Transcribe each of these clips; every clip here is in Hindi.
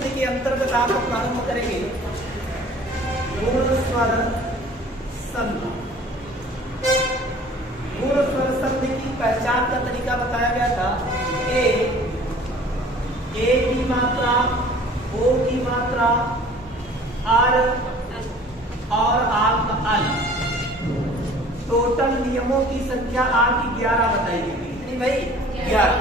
सूत्र के अंतर्गत आप प्रारंभ करेंगे गुण स्वर संधि। गुण स्वर संधि की पहचान का तरीका बताया गया था। ए की मात्रा, ओ की मात्रा, आर और आर का अल। टोटल नियमों की संख्या आपकी 11 बताई गई। कितनी भाई? 11।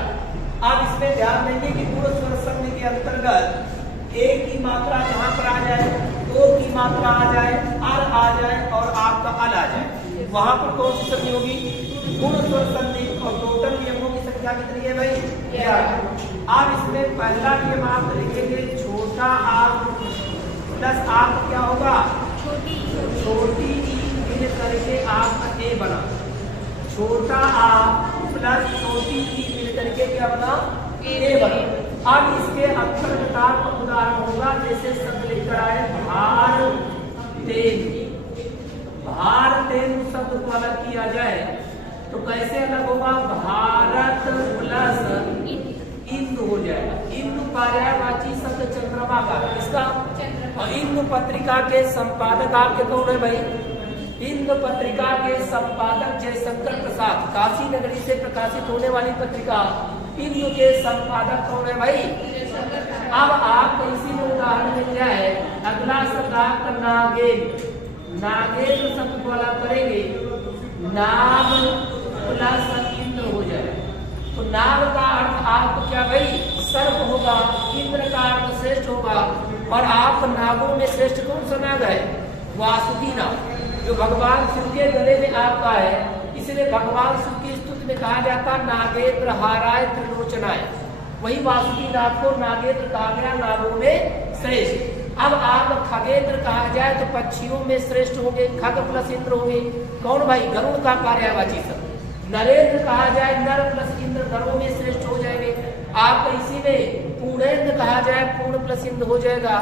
अब इसमें ध्यान देंगे कि गुण स्वर संधि के अंतर्गत ए की मात्रा जहां पर आ जाए, ओ की मात्रा आ जाए, आर आ जाए और आर का अल आ जाए, वहां पर कौन सी संधि होगी? गुण स्वर संधि। और टोटल नियमों की संख्या कितनी है भाई? 11। अब इसमें पहला नियम आप लिखेंगे छोटा आर प्लस आर क्या होगा? छोटी ई मिल करके आपका ए बना। छोटा आर प्लस छोटी ई मिल करके क्या बना? ए बना। अब इसके अंतर्गत आपका उदाहरण होगा, जैसे शब्द लिखकर आए भार तेल। भार तेल शब्द को अलग किया जाए तो कैसे अलग होगा? भारत प्लस इंदु हो जाएगा। इंदु पर्यायवाची शब्द चंद्रमा का, इसका और इंदु पत्रिका के संपादक आपके कौन है भाई? इंदु पत्रिका के संपादक जयशंकर प्रसाद। काशी नगरी से प्रकाशित होने वाली पत्रिका इंदु के संपादक कौन है भाई? अब आपको इसी में उदाहरण मिल जाए। अगला शब्द आपका नागेंद्र। नागेंद्र शब्द को अलग करेंगे, नाग प्लस इंद्र हो जाए तो नाग का अर्थ आपको क्या भाई? सर्प होगा। इंद्र का अर्थ श्रेष्ठ होगा। और आप नागों में श्रेष्ठ कौन सा नाग है? वासुकी नाग, जो भगवान शिव के गले में आपका है। इसलिए भगवान शिव की स्तुति में कहा जाता नागेंद्र हाराय त्रिलोचनाय। वही वासुकी नाग को नागेंद्र कहा गया, नागों में श्रेष्ठ। अब आप खगेंद्र कहा जाए तो पक्षियों में श्रेष्ठ होंगे, खग प्लस इंद्र होंगे। कौन भाई? गरुड़ का पर्यायवाची शब्द। नरेंद्र कहा जाए, नर प्लस इंद्र गरुड़ में श्रेष्ठ हो जाएंगे। आप इसी में पूर्णेंद्र कहा जाए, पूर्ण प्लस इंद्र हो जाएगा।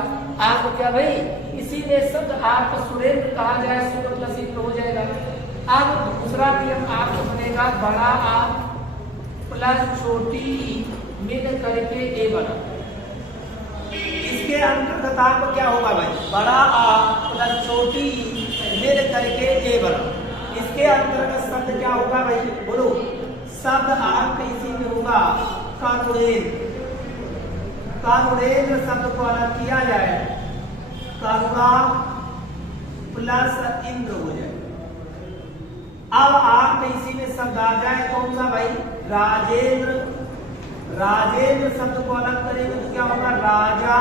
आप क्या भाई? इसी में शब्द आप सुरेंद्र कहा जाए, सूर्य प्लस इंद्र हो जाएगा। अब दूसरा नियम आपको बनेगा बड़ा आ प्लस छोटी मिल करके ए बना। इसके अंतर्गत आपको क्या होगा भाई? बड़ा आ प्लस छोटी मिल करके ए बना। इसके अंतर्गत शब्द क्या होगा भाई? बोलो। शब्द आपके इसी में होगा कारुणेन्द्र। कारुणेन्द्र शब्द को अलग किया जाए, करुणा प्लस इंद्र हो जाए। अब आपके इसी में शब्द आ जाए कौन सा भाई? राजेंद्र। राजेंद्र शब्द को अलग करेंगे तो क्या होगा? राजा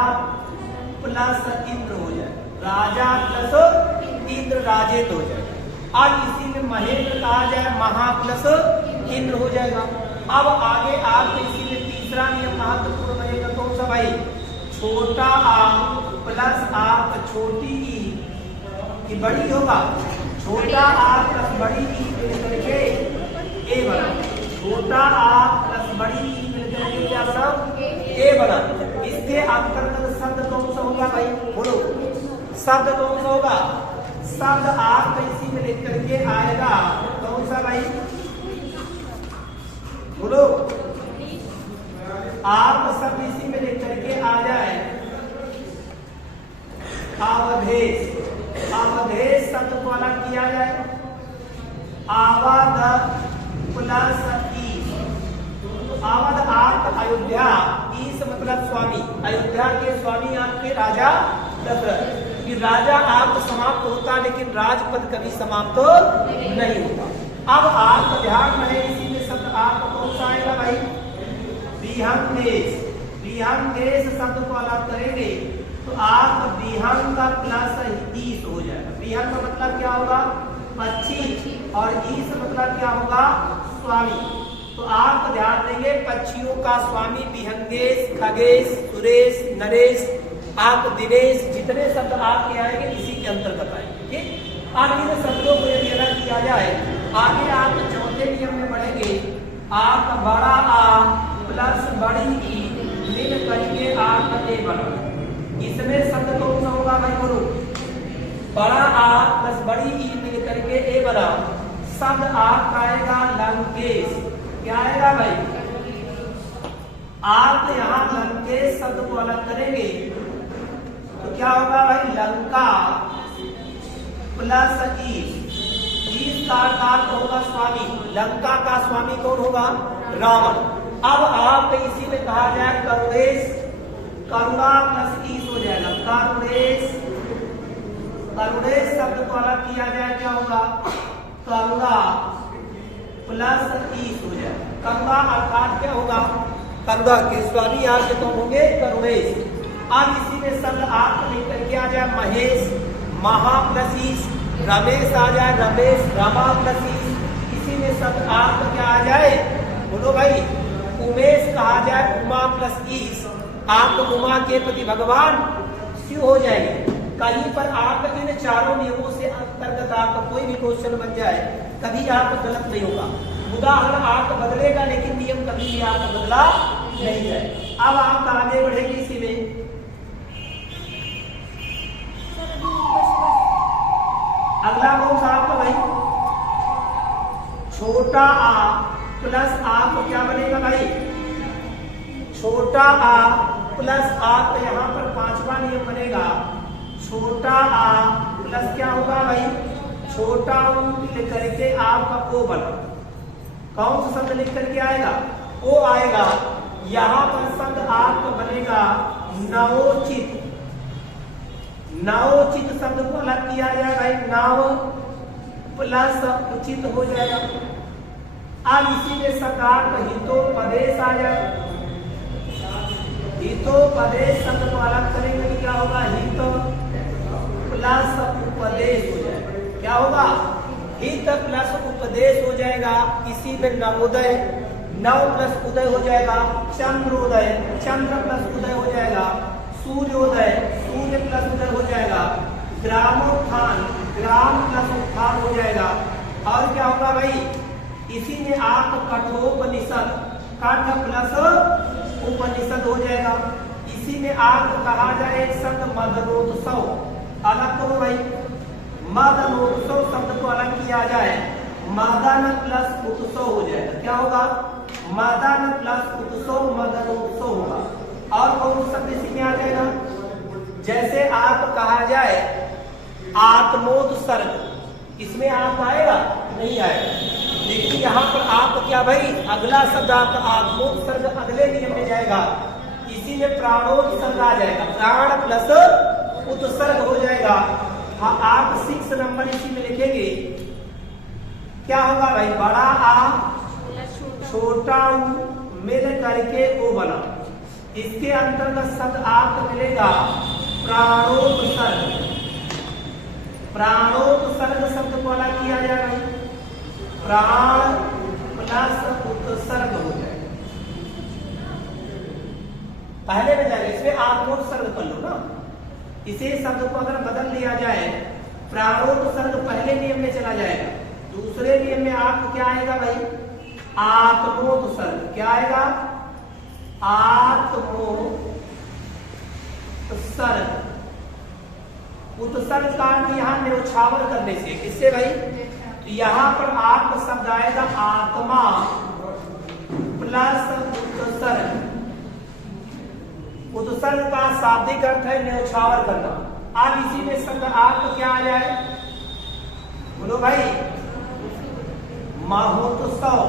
प्लस इंद्र हो जाए। राजा प्लस इंद्र राजेंद्र हो जाए। अब इसी में महेंद्र कहा जाए, महा प्लस इंद्र हो जाएगा। अब आगे आपके इसी में तीसरा नियम महत्वपूर्ण बनेगा कौन सा भाई? छोटा आ प्लस आप छोटी ई बड़ी होगा। छोटा आ प्लस बड़ी ई मिलकर के ए बना। छोटा आ प्लस बड़ी ई मिलकर के क्या बना? ए बना। इसके अंतर्गत शब्द कौन सा होगा भाई? बोलो। शब्द कौन सा होगा? शब्द आप इसी में लिख करके आएगा कौन सा भाई? बोलो। आप शब्द इसी में लिख करके आ जाए अवधेश। अवधेश शब्द को अलग किया जाए, आवध प्लस ईश। आवध आप अयोध्या, ईश मतलब स्वामी। अयोध्या के स्वामी आपके राजा दशरथ। कि राजा आप समाप्त होता लेकिन राजपद कभी समाप्त नहीं होता। अब आप ध्यान रहे इसी में शब्द आपको कौन सा आएगा भाई? विहंगदेश। विहंगदेश शब्द को अलग करेंगे तो आप विहंग का प्लस ईश हो जाएगा। विहंग का मतलब क्या होगा? पक्षी। और ईश मतलब क्या होगा? स्वामी। तो आप ध्यान देंगे पक्षियों का स्वामी विहंगेश, खगेश, सुरेश, नरेश, आप दिनेश, जितने शब्द आपके आएंगे इसी के अंतर्गत आएंगे। ठीक। अब इन शब्दों को यदि अलग किया जाए, आगे आप चौथे नियम में बढ़ेंगे। आप बड़ा आ प्लस बड़ी ई मिल करके आप ए बना। इसमें शब्द कौन सा होगा भाई? बोलो। बड़ा आ प्लस बड़ी ई मिल करके ए बना। शब्द आपका आएगा लंकेश। क्या आएगा भाई? आप यहाँ लंकेश शब्द को अलग करेंगे प्लस ईश का अर्थ होगा स्वामी। लंका का स्वामी कौन होगा? रावण। अब आप इसी में कहा जाए करुणेश, करुणा प्लस ईश हो जाएगा। करुणेश शब्द को अलग किया जाए क्या होगा? करुणा प्लस ईश हो जाएगा। करुणा अर्थात क्या होगा? करुणा के स्वामी यहाँ से कौन होंगे? करुणेश। अब इसी में शब्द आप लेकर के आ जाए महेश, महा प्लस ईश। रमेश आ जाए रमेश, रमा प्लस ईश। इसी में शब्द आप क्या आ जाए? बोलो भाई। उमेश कहा जाए उमा प्लस ईश। आप उमा के पति भगवान शिव हो जाएंगे। कहीं पर आप इन चारों नियमों से अंतर्गत आपका कोई भी क्वेश्चन बन जाए कभी आप गलत नहीं होगा। उदाहरण आप बदलेगा लेकिन नियम कभी भी आप बदला नहीं जाए। अब आप आगे बढ़ेंगे इसी में। अगला कौन सा आपका भाई? छोटा आ प्लस आप क्या बनेगा भाई? छोटा आ प्लस आप यहाँ पर पांचवा नियम बनेगा। छोटा आ प्लस क्या होगा भाई? छोटा लिख करके आपका ओ बना। कौन सा शब्द लिख करके आएगा? ओ आएगा। यहाँ पर शब्द आपका बनेगा नवोचित। नवोचित शब्द को अलग किया जाए भाई। नव प्लस उचित हो जाएगा। अब इसी में शब्द आपका हितोपदेश आ जाए। हितोपदेश शब्द को अलग करेंगे क्या होगा? हित प्लस उपदेश हो जाएगा। क्या होगा? हित प्लस उपदेश हो जाएगा। इसी में नवोदय, नव प्लस उदय हो जाएगा। चंद्रोदय, चंद्र प्लस उदय हो जाएगा। सूर्योदय, सूर्य प्लस उदय हो जाएगा। ग्रामोत्थान, ग्राम प्लस उत्थान हो जाएगा। और क्या होगा भाई? इसी में आप कठोपनिषद, कठ प्लस उपनिषद हो जाएगा। इसी में आप कहा जाए एक शब्द मदनोत्सव। अलग करो भाई। मदनोत्सव शब्द को अलग किया जाए। मदन प्लस उत्सव हो जाएगा। क्या होगा? मदन प्लस उत्सव, मदनोत्सव होगा। और कौन शब्द इसी में आ जाएगा? जैसे आप कहा जाए आत्मोत्सर्ग, इसमें आप आएगा? नहीं आएगा। लेकिन यहाँ पर आप क्या भाई? अगला शब्द आपका आत्मोत्सर्ग अगले नियम में जाएगा। इसी में प्राणोत्सर्ग आ जाएगा। प्राण प्लस उत्सर्ग हो जाएगा। हाँ, आप 6 नंबर इसी में लिखेंगे। क्या होगा भाई? बड़ा आ छोटा ऊ मिल करके ओ बना। इसके अंतर्गत शब्द आपको मिलेगा प्राणोत्सर्ग। प्राणोत्सर्ग शब्द को अलग किया जाएगा। प्राण प्लस उत्सर्ग हो जाएगा। पहले में जाएगा। इसमें आत्मोत्सर्ग कर लो ना। इसे शब्द को अगर बदल दिया जाए, प्राणोत्सर्ग पहले नियम में चला जाएगा। दूसरे नियम में आपको क्या आएगा भाई? आत्मोत्सर्ग। क्या आएगा? आत्मोत्सर्ग। उत्सर्ग का यहाँ न्यौछावर करने से। किससे भाई? तो यहाँ पर आपका शब्द आएगा आत्मा प्लस उत्सर्ग। उत्सर्ग का शाब्दिक अर्थ है न्यौछावर करना। अब इसी में शब्द आपको क्या आ जाए? बोलो भाई। महोत्सव।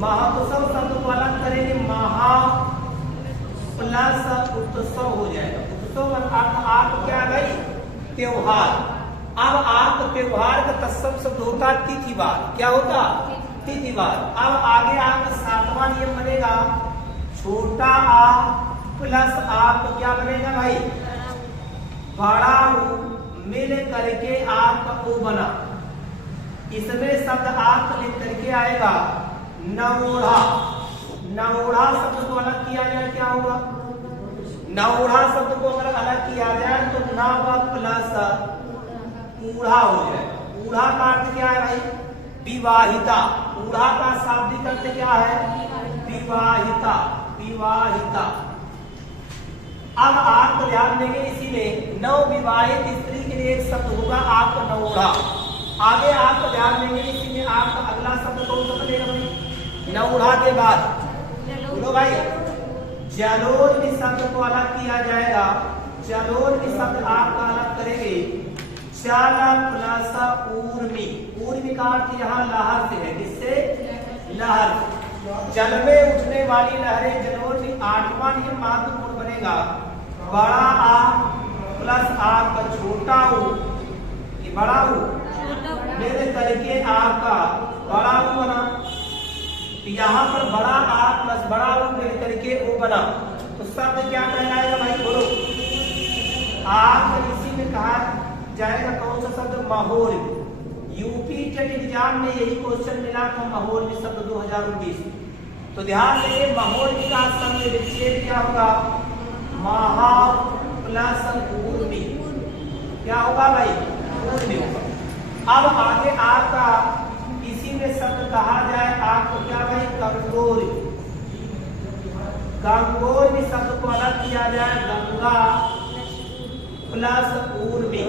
महोत्सव शब्द को अलग करेंगे। महा प्लस उत्सव हो जाएगा। उत्सव अर्थ आप क्या है भाई? त्योहार। अब आप त्योहार का तत्सम शब्द होता तिथिवार। क्या होता? तिथिवार। अब आगे आपका 7वां नियम बनेगा। छोटा आ प्लस आप क्या बनेगा भाई? बड़ा ऊ मिल करके आपका ओ बना। इसमें शब्द आप लिख करके आएगा नवोढ़ा। नवोढ़ा शब्द को अलग किया जाए क्या होगा? नवोढ़ा शब्द को अगर अलग किया जाए तो नव प्लस ऊढ़ा हो जाए। ऊढ़ा का अर्थ क्या है भाई? विवाहिता। ऊढ़ा का शाब्दिक अर्थ क्या है? विवाहिता। विवाहिता। अब आप ध्यान देंगे इसी में नव विवाहित स्त्री के लिए एक शब्द होगा आपका नवोढ़ा। आगे आप ध्यान देंगे इसी में आपका अगला शब्द कौन सा बनेगा भाई? नवोढ़ा के बाद बोलो भाई। जलोढ़ शब्द को अलग किया जाएगा। जलोढ़ शब्द आपका अलग करेंगे। चल प्लस ऊर्मी। ऊर्मी का अर्थ यहाँ लहर से है, किससे? लहर। जल में उठने वाली लहरें जलोढ़। आठवां नियम महत्वपूर्ण बनेगा, बड़ा आ प्लस आ का छोटा ऊ, ये बड़ा ऊ मेरे करके आ का बड़ा ऊ बना। यहाँ पर बड़ा आ प्लस बड़ा ऊ मेरे करके ओ बना, तो शब्द क्या कहलाएगा भाई? बोलो। आग इसी में कहा जाएगा कौन सा शब्द? माहौल। यूपी टेट एग्जाम में यही क्वेश्चन मिला था, माहौल शब्द 2019। तो ध्यान देंगे, माहौल का शब्द विच्छेद क्या होगा? महा प्लस ऊर्मी। क्या होगा भाई? ऊर्मी होगा। अब आगे आपका इसी में शब्द कहा जाए आपको क्या भाई? गंगोर। गंगोर भी शब्द को अलग किया जाए, गंगा प्लस ऊर्मी।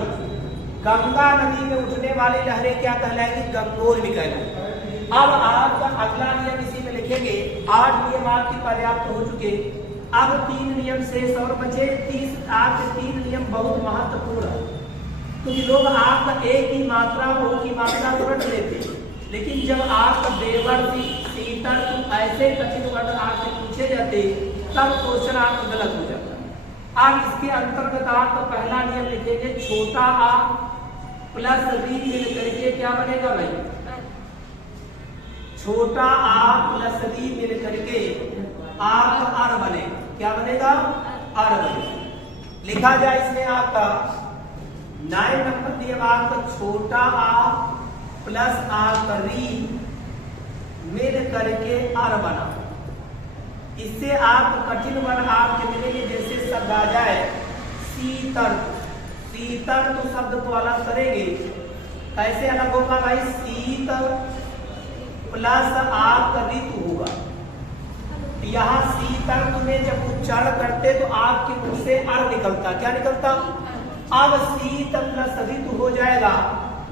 गंगा नदी में उठने वाली लहरें क्या कहलाएगी? गंगोर भी कहलाएगी। अब आपका अगला नियम इसी में लिखेंगे। 8 नियम आपके पर्याप्त हो चुके, अब 3 नियम शेष और बचे। 3 नियम बहुत महत्वपूर्ण है, क्योंकि लोग आपका एक ही मात्रा ओ की मात्रा तो रट लेते, लेकिन जब आपका बेवर्ती सीतर ऐसे कठिन वर्ड आपसे पूछे जाते तब क्वेश्चन आपका गलत हो जाता है। अब इसके अंतर्गत आपका पहला नियम लिखेंगे, छोटा आ प्लस री मिल करके क्या बनेगा भाई? छोटा आ प्लस री मिल करके आप अर बने। क्या बनेगा? अर बने। लिखा जाए इसमें आपका 9 नंबर नियम आपका, छोटा आ प्लस आ री मिल करके अर बना। इससे आप कठिन वर्ण आपके मिलेंगे, जैसे शब्द आ जाए शीतल। शीतल तो शब्द को अलग करेंगे, कैसे अलग होगा भाई? शीतल प्लस आप ऋतु होगा। यहाँ शीतल में जब उच्चारण करते तो आपके मुख से अर निकलता। क्या निकलता? अब शीतल प्लस ऋतु हो जाएगा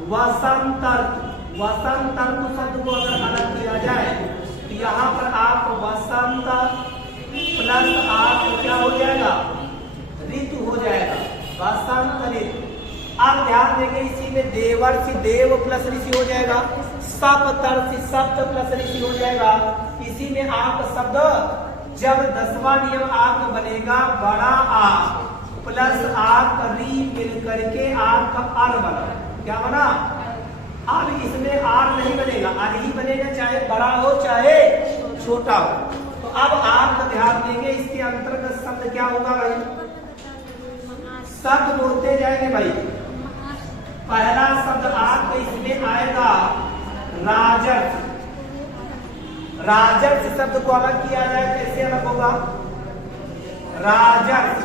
वसंत ऋतु। वसंत ऋतु शब्द को अगर अलग किया जाए तो यहाँ पर आप वसंत प्लस आप क्या हो जाएगा? ऋतु हो जाएगा, वसंत ऋतु। अब ध्यान देंगे इसी में देवर्षि देव प्लस ऋषि हो जाएगा, सप्तर्षि सप्त प्लस ऋषि हो जाएगा। इसी में आप शब्द जब 10वां नियम आपका बनेगा, बड़ा आ प्लस आप री मिल करके आपका अर बना। क्या बना? अब इसमें आर नहीं बनेगा, आर ही बनेगा, चाहे बड़ा हो चाहे छोटा हो। तो अब आप ध्यान देंगे इसके अंतर्गत शब्द क्या होगा भाई? शब्द बोलते जाएंगे भाई। पहला शब्द आपको इसमें आएगा राजर्ष। राजर्ष शब्द को अलग किया जाए, कैसे अलग होगा? राजर्ष।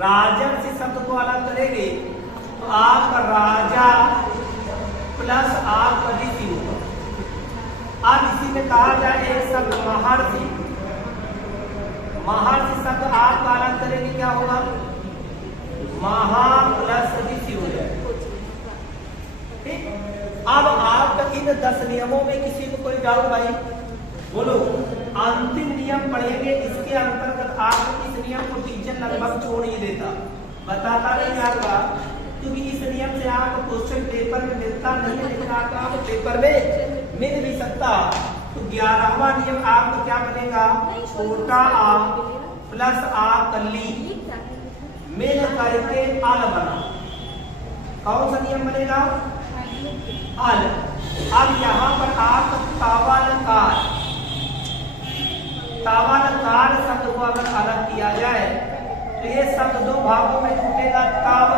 राजर्ष शब्द को अलग करेंगे तो आप राजा प्लस आप ऋषि होगा। अब इसी में कहा जाए एक शब्द महर्षि। महर्षि शब्द आप अलग करेंगे, क्या होगा? महा प्लस ऋषि हो जाएगा। ठीक। अब आपका इन 10 नियमों में किसी को कोई डाउट भाई? बोलो। अंतिम नियम पढ़ेंगे, इसके अंतर्गत आप इस नियम को टीचर लगभग छोड़ ही देता, बताता नहीं आपका, क्योंकि इस नियम से आपको क्वेश्चन पेपर में मिलता नहीं है, लेकिन आपको पेपर में मिल भी सकता। तो 11वां नियम आपको क्या बनेगा? छोटा आ प्लस आ कली मिल करके अल बना। कौन सा नियम बनेगा? अल। अब यहाँ पर आप तावालकार, तावालकार शब्द को अगर अलग किया जाए तो ये शब्द 2 भागों में टूटेगा, ताव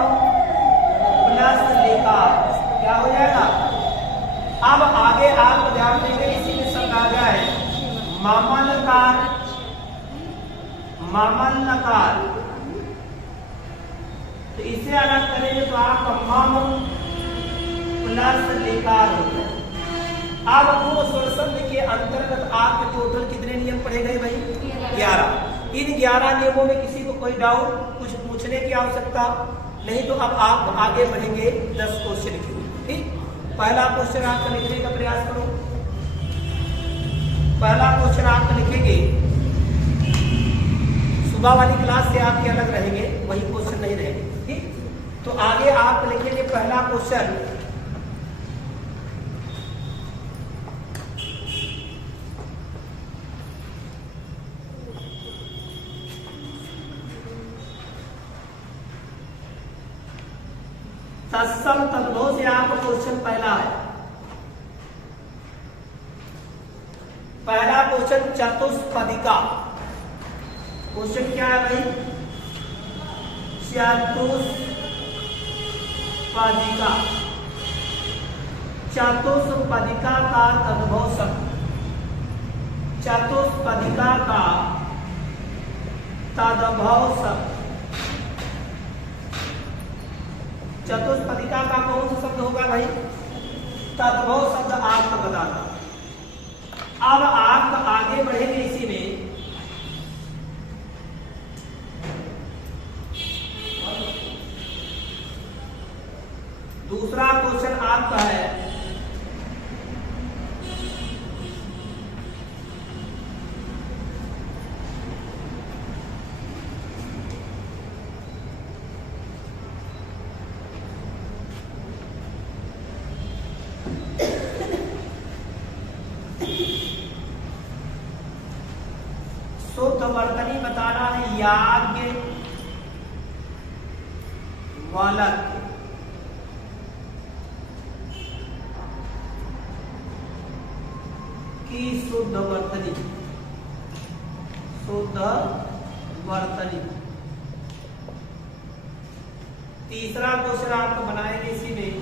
प्लस लेकार। क्या हो जाएगा? अब आगे आप ध्यान देंगे इसी में शब्द आ जाए मामलकार। मामलकार तो इसे अलग करेंगे तो आपका माम प्लस लेकार हो जाए। अब वो स्वर शब्द के अंतर्गत आपके टोटल कितने नियम पढ़े गए भाई? 11। इन 11 नियमों में किसी को कोई डाउट, कुछ पूछने की आवश्यकता नहीं, तो अब आप आगे बढ़ेंगे 10 क्वेश्चन की। ठीक। पहला क्वेश्चन आपका लिखने का प्रयास करो। पहला क्वेश्चन आप लिखेंगे, सुबह वाली क्लास से आपके अलग रहेंगे, वही क्वेश्चन नहीं रहेंगे। ठीक। तो आगे आप लिखेंगे पहला क्वेश्चन, तत्सम तद्भव से आपका क्वेश्चन पहला है। पहला क्वेश्चन चतुष्पदिका। क्वेश्चन क्या है भाई? चतुष्पदिका। चतुष्पदिका का तद्भव शब्द, चतुष्पदिका का तद्भव शब्द, चतुष्पदिका का कौन सा शब्द होगा भाई? तद्भव शब्द आपको बताना। अब आप आगे बढ़ेंगे इसी में, दूसरा क्वेश्चन आपका है शुद्ध वर्तनी बताना है। याज्ञ वालक की शुद्ध वर्तनी, शुद्ध वर्तनी। तीसरा क्वेश्चन आपको बनाएंगे इसी में,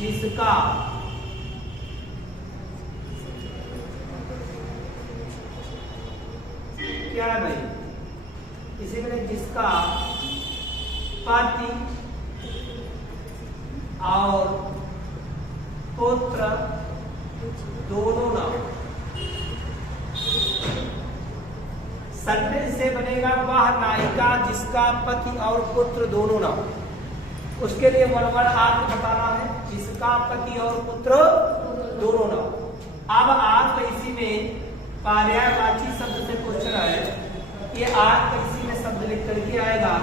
जिसका क्या है भाई? इसी में जिसका पति और पुत्र दोनों नाम। सेंटेंस से बनेगा वह नायिका जिसका पति और पुत्र दोनों नाम। उसके लिए वर्ड आपको बताना है, जिसका पति और पुत्र दोनों नाम। अब आपका इसी में पर्यायवाची शब्द से क्वेश्चन है, ये आपका इसी में शब्द लिख करके आएगा,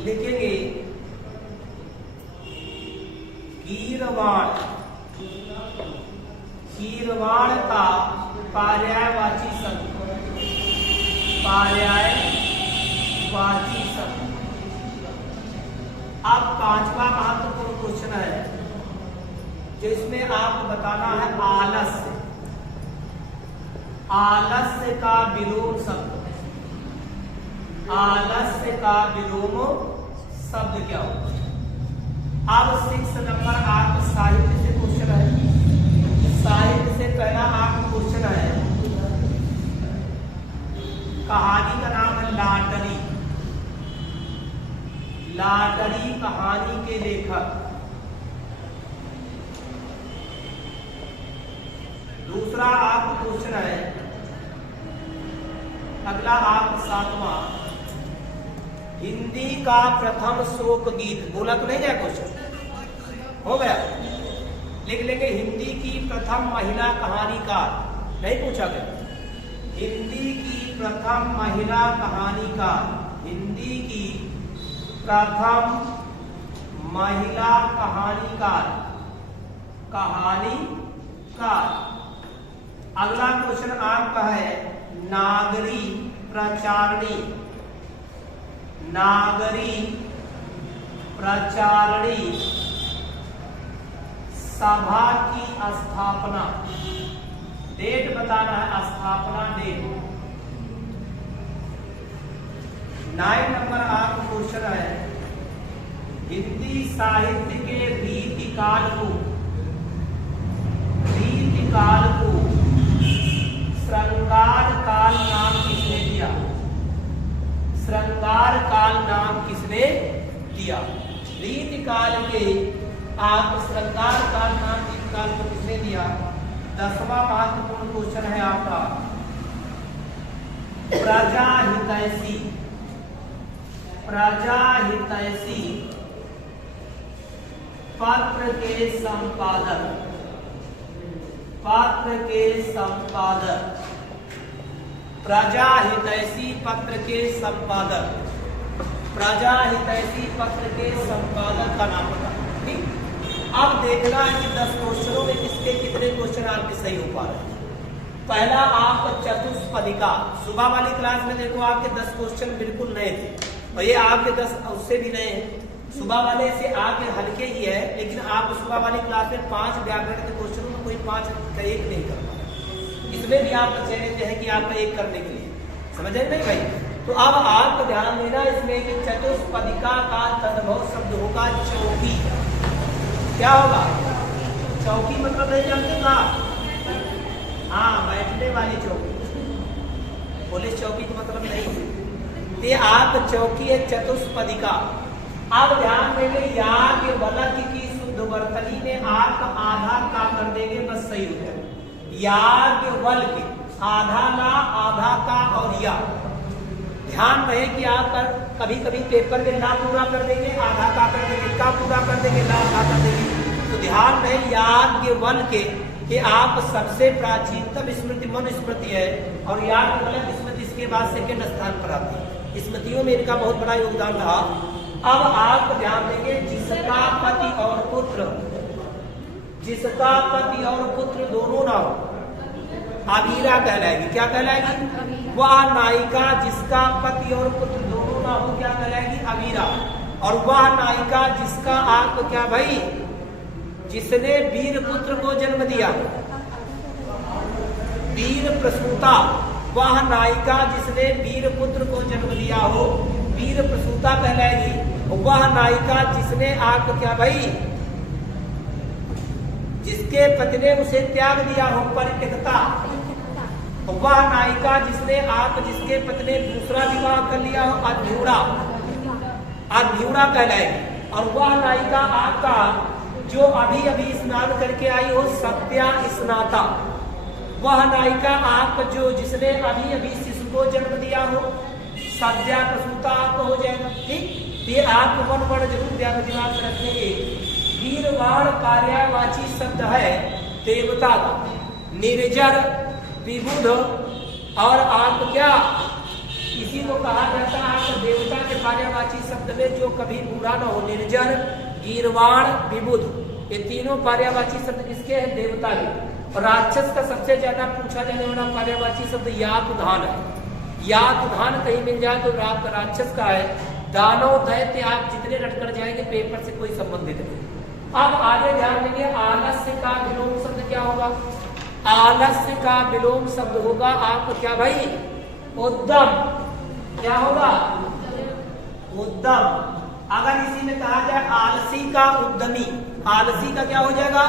लिखेंगे गीरवाण। गीरवाण का पर्यायवाची शब्द, पर्यायवाची शब्द। अब पांचवा महत्वपूर्ण क्वेश्चन है जिसमें आपको बताना है आलस्य। आलस्य का विलोम शब्द, आलस्य का विलोम शब्द क्या होगा? अब 6 नंबर आपका साहित्य से क्वेश्चन है। साहित्य से पहला आपका क्वेश्चन है, कहानी का नाम है लाटरी। लाटरी कहानी के लेखक। दूसरा आपका क्वेश्चन है, अगला आप 7वां, हिंदी का प्रथम शोक गीत। बोला तो नहीं गया क्वेश्चन? हो गया? लिख लेंगे हिंदी की प्रथम महिला कहानीकार। नहीं पूछा गया? हिंदी की प्रथम महिला कहानीकार, हिंदी की प्रथम महिला कहानीकार, कहानीकार। अगला क्वेश्चन आपका है नागरी प्रचारणी। नागरी प्रचारणी सभा की स्थापना। डेट बताना है, स्थापना डेट। 9 नंबर आपका क्वेश्चन है, हिंदी साहित्य के रीतिकाल को श्रृंगार काल नाम किसने दिया? श्रृंगार काल नाम किसने दिया? रीतिकाल के आप श्रृंगार काल नाम रीतिकाल को किसने दिया? 10वां महत्वपूर्ण क्वेश्चन है आपका, प्रजाहितैषी, प्रजाहितैषी पत्र के संपादक, पत्र के संपादक, प्रजाहितैषी पत्र के संपादक, प्रजाहितैषी पत्र के संपादक का नाम पता। ठीक, अब देखना है कि 10 क्वेश्चनों में किसके कितने क्वेश्चन आपके सही हो पा रहे हैं। पहला आपका चतुष्पदिका, सुबह वाली क्लास में देखो आपके 10 क्वेश्चन बिल्कुल नए थे और ये आपके 10 उससे भी नए हैं। सुबह वाले से आपके हल्के ही है, लेकिन आप सुबह वाली क्लास में 5 व्याकरण के क्वेश्चनों में कोई 5 का 1 नहीं कर पाए, इसमें भी आप बचे रहते हैं कि आपका 1 करने के लिए, समझ रहे नहीं भाई। तो अब आपको ध्यान देना इसमें कि चतुष्पदिका का तद्भव शब्द होगा चौकी। क्या होगा? चौकी मतलब नहीं जानते ना? हाँ, बैठने वाली चौकी, पुलिस चौकी का मतलब नहीं। ये आप चौकी है चतुष्पदिका। अब ध्यान देंगे या के वलक की शुद्ध वर्तनी में आप आधा का कर देंगे, बस सही हो जाएगा। या के वल के आधा ना, आधा का और या, ध्यान रहे कि आप कभी कभी पेपर में ना पूरा कर देंगे, आधा का कर देंगे, का पूरा कर देंगे, ना आधा कर देंगे। तो ध्यान रहे याद के वल के कि आप सबसे प्राचीनतम स्मृति मनुस्मृति है और याद के वलक स्मृति इसके बाद सेकेंड स्थान पर आती है। स्मृतियों में इनका बहुत बड़ा योगदान रहा। अब आप ध्यान देंगे जिसका पति और पुत्र, जिसका पति और पुत्र दोनों ना हो, अबीरा कहलाएगी। क्या कहलाएगी? वह नायिका जिसका पति और पुत्र दोनों ना हो क्या कहलाएगी? अबीरा। और वह नायिका जिसका आप क्या भाई, जिसने वीर पुत्र को जन्म दिया, वीर प्रसूता, वह नायिका जिसने वीर पुत्र को जन्म दिया हो वीर प्रसूता कहलाएगी। वह नायिका जिसने आप क्या भाई, जिसके पति ने उसे त्याग दिया हो, परित्यक्ता, वह नायिका जिसने आप जिसके पति ने दूसरा विवाह कर लिया हो, अध्यूड़ा, अध्यूड़ा कहलाएगी। और वह नायिका आपका जो अभी अभी स्नान करके आई हो, सत्या स्नाता, वह नायिका आप जो जिसने अभी अभी शिशु को जन्म दिया हो, सद्या प्रसूता आपको हो जाएगा। ठीक, ये आप वन वर्ण जरूर दिमाग में रखेंगे। वीरवाण कार्यावाची शब्द है देवता का, निर्जर, विबुध और आप क्या, इसी को कहा जाता है आप देवता के कार्यावाची शब्द में जो कभी पूरा न हो, निर्जर, गीरवाण, विबुध, ये तीनों पर्यावाची शब्द किसके हैं? देवता के। और राक्षस का सबसे ज्यादा पूछा जाने वाला पर्यावाची शब्द यातुधान है। यातुधान कहीं मिल जाए तो राक्षस का है। दानव, दैत्य आप जितने रट कर जाएंगे पेपर से कोई संबंधित नहीं। अब आगे ध्यान देंगे आलस्य का विलोम शब्द क्या होगा? आलस्य का विलोम शब्द होगा आप क्या भाई? उद्यम। क्या होगा? उद्यम। अगर इसी में कहा जाए आलसी का उद्यमी, आलसी का क्या हो जाएगा?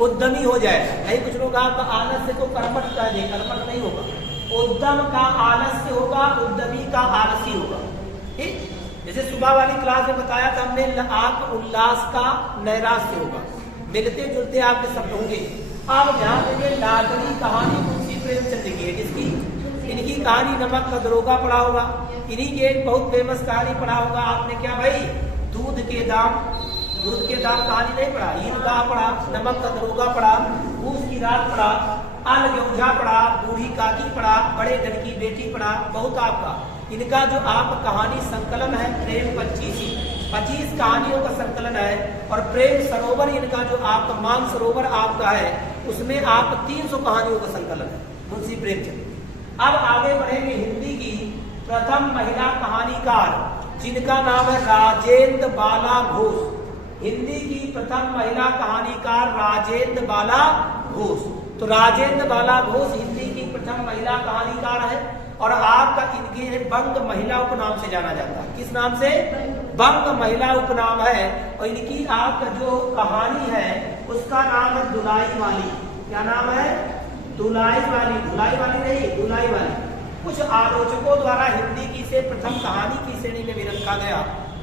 उद्यमी हो जाएगा। नहीं, कुछ लोग आपका आलस्य को कर्मठ कह दे, कर्मठ नहीं होगा। उद्यम का आलस्य होगा, उद्यमी का आलसी होगा। ठीक, जैसे सुबह वाली क्लास में बताया था हमने, आप उल्लास का नैराश्य होगा, मिलते जुलते आपके शब्द होंगे। आप ध्यान देंगे लाडली कहानी मुंशी प्रेमचंद की है, जिसकी इनकी कहानी नमक का दरोगा पढ़ा होगा। इन्हीं की एक बहुत फेमस कहानी पढ़ा होगा आपने, क्या भाई? दूध के दाम, दूध के दाम कहानी नहीं पढ़ा, ईदगाह पढ़ा, नमक का दरोगा पढ़ा, पूस की रात पढ़ा, अलगौजा पढ़ा, बूढ़ी काकी पढ़ा, बड़े गढ़ की बेटी पढ़ा। बहुत आपका इनका जो आप कहानी संकलन है प्रेम 25 कहानियों का संकलन है। और प्रेम सरोवर इनका जो आपका मान सरोवर आपका है, उसमें आप 300 कहानियों का संकलन है मुंशी प्रेमचंद। अब आगे बढ़ेंगे हिंदी की प्रथम महिला कहानीकार, जिनका नाम है राजेंद्र बाला घोष। हिंदी की प्रथम महिला कहानीकार राजेंद्र बाला घोष। तो राजेंद्र बाला घोष हिंदी की प्रथम महिला कहानीकार है और आपका इनके बंग महिला उपनाम से जाना जाता है। किस नाम से? बंग महिला उपनाम है। और इनकी आपका जो कहानी है उसका नाम है दुलाई वाली। क्या नाम है? दुलाई वाली। दुलाई वाली नहीं, दुलाई वाली। कुछ आलोचकों द्वारा हिंदी की से प्रथम कहानी की श्रेणी में भी रखा गया,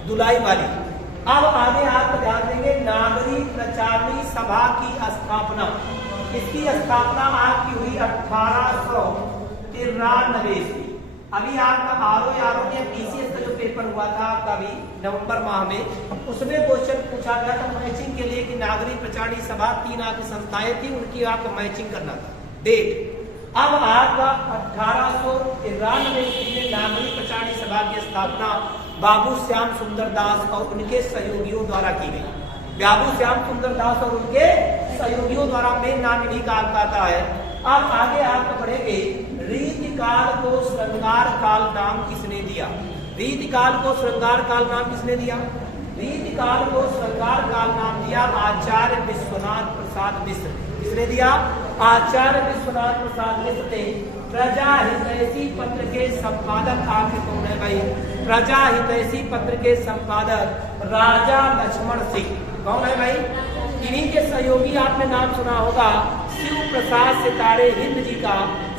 दुलाई वाली। अब आगे आप ध्यान देंगे नागरिक प्रचारणी सभा की स्थापना। इसकी स्थापना आपकी हुई 1893 ईस्वी। अभी आपका आरओ में टीसीएस का जो पेपर हुआ था आपका अभी नवंबर माह में, उसमें क्वेश्चन पूछा गया था मैचिंग के लिए कि नागरिक प्रचारणी सभा 3 आपकी संस्थाएं थी, उनकी आपको मैचिंग करना था डेट। अब आपका 1893 में नागरिक प्रचारणी सभा की स्थापना बाबू श्याम सुंदर दास और उनके सहयोगियों द्वारा की गई। बाबू श्याम सुंदर दास और उनके सहयोगियों द्वारा मेन नाम इन्हीं का आता है। अब आगे आप पढ़ेंगे रीति काल को श्रृंगार काल नाम किसने दिया? रीति काल को श्रृंगार काल नाम किसने दिया? रीति काल को श्रृंगार काल नाम दिया आचार्य विश्वनाथ प्रसाद मिश्र। किसने दिया? आचार्य विश्वनाथ प्रसाद मिश्र ने। प्रजा हितैषी पत्र के संपादक आपके कौन है भाई? प्रजा हितैषी पत्र के संपादक राजा लक्ष्मण सिंह। कौन है भाई? इन्हीं के सहयोगी आपने नाम सुना होगा शिव प्रसाद सितारे हिंद जी का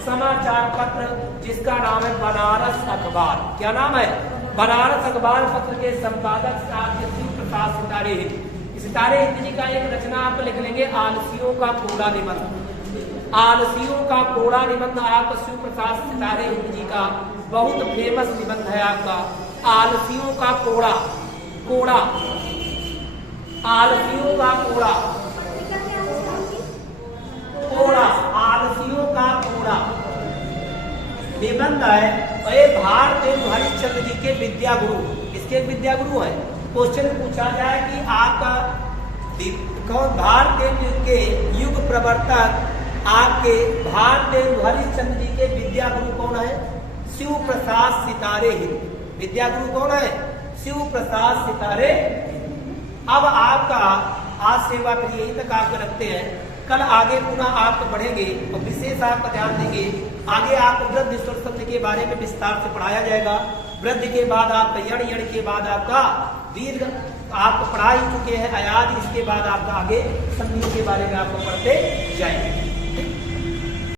समाचार पत्र जिसका नाम है बनारस अखबार। क्या नाम है? बनारस अखबार पत्र के संपादक आपके शिव प्रसाद सितारे हिंद। सितारे हिंद जी का एक रचना आप लिख लेंगे आलसियों का कोड़ा निबंध। आलसियों का कोड़ा निबंध आप शिव प्रसाद सितारे हिंद जी का बहुत फेमस निबंध है आपका आलसियों का कोड़ा। कोड़ा, आलसियों का कोड़ा, कोड़ा, आलसियों का कोड़ा निबंध है। भारतेंदु हरिश्चंद्र जी के विद्या गुरु। किसके विद्या गुरु है? क्वेश्चन पूछा जाए कि आपका कौन भारतेंदु के युग प्रवर्तक आपके भारतेंदु हरिश्चंद्र जी के विद्या गुरु कौन है? शिव प्रसाद सितारे हिंद। विद्या गुरु कौन है? शिव प्रसाद सितारे। अब आपका आज सेवा के लिए यही तक आपको रखते हैं। कल आगे पुनः आप बढ़ेंगे और विशेष आपका ध्यान देंगे। आगे आपको वृद्ध स्वर शब्द के बारे में विस्तार से पढ़ाया जाएगा। वृद्ध के बाद आपका यण, यण के बाद आपका दीर्घ आप पढ़ा ही चुके हैं अयाद। इसके बाद आपका आगे संधियों के बारे में आपको पढ़ते जाएंगे।